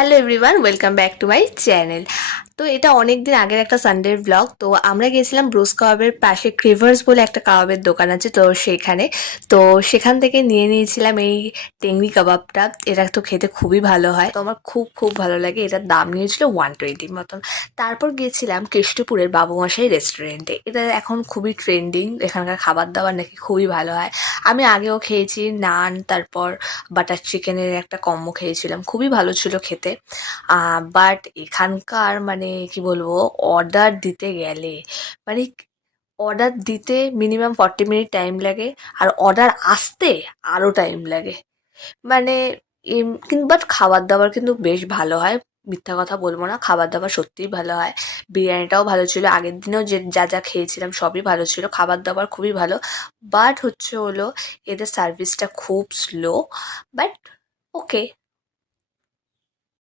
Hello everyone, welcome back to my channel. তো এটা অনেক দিন আগের একটা সানডের ব্লগ। তো আমরা গিয়েছিলাম ব্রুস কাবাবের পাশে ক্রিভার্স বলে একটা কাবাবের দোকান আছে, তো সেখানে। তো সেখান থেকে নিয়ে নিয়েছিলাম এই টেংরি কাবাবটা। এটা তো খেতে খুবই ভালো হয়, তো আমার খুব খুব ভালো লাগে। এটার দাম নিয়েছিল 120 মতন। তারপর গিয়েছিলাম কেষ্টপুরের বাবুমশাই রেস্টুরেন্টে। এটা এখন খুবই ট্রেন্ডিং, এখানকার খাবার দাবার নাকি খুবই ভালো হয়। আমি আগেও খেয়েছি নান, তারপর বাটার চিকেনের একটা কম্বো খেয়েছিলাম, খুবই ভালো ছিল খেতে। বাট এখানকার মানে কি বলবো, অর্ডার দিতে গেলে মানে অর্ডার দিতে মিনিমাম 40 মিনিট টাইম লাগে, আর অর্ডার আসতে আরও টাইম লাগে। মানে কিন্তু বাট খাবার দাবার কিন্তু বেশ ভালো হয়, মিথ্যা কথা বলবো না, খাবার দাবার সত্যিই ভালো হয়। বিরিয়ানিটাও ভালো ছিল, আগের দিনেও যে যা যা খেয়েছিলাম সবই ভালো ছিল, খাবার দাবার খুবই ভালো। বাট হচ্ছে হলো এদের সার্ভিসটা খুব স্লো, বাট ওকে,